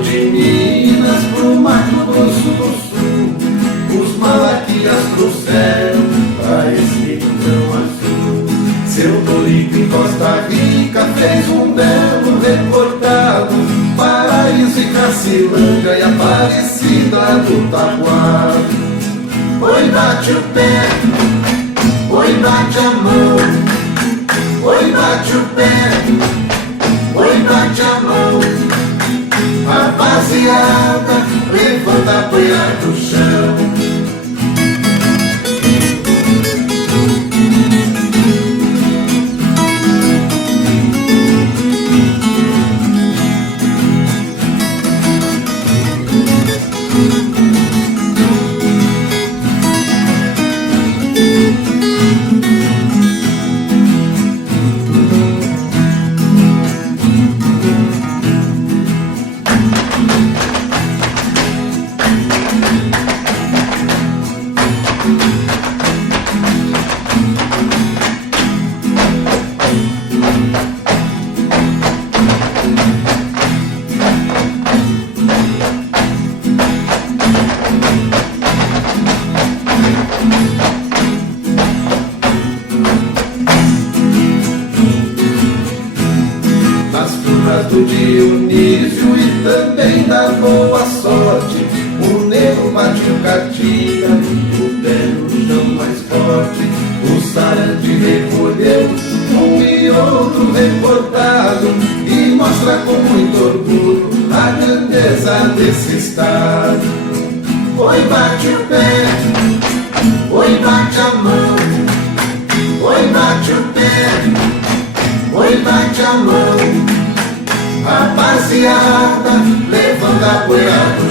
sul de Minas pro Mato Grosso do Sul, os malaquias trouxeram pra esse Rio Azul. Seu Tolico em Costa Rica fez um belo reportado, Paraíso e Cacilândia e Aparecida do Tabuado. Oi, bate o pé, oi, bate a mão, oi, bate o pé, oi, bate a mão. Rapaziada, levanta a poeira do chão. Do Dionísio e também da boa sorte, o negro bate o Catira, o pé no chão mais forte. O Sarandi recolheu um e outro reportado e mostra com muito orgulho a grandeza desse estado. Oi, bate o pé, oi, bate a mão, oi, bate o pé, oi, bate a mão. Rapaziada, levanta a poeira do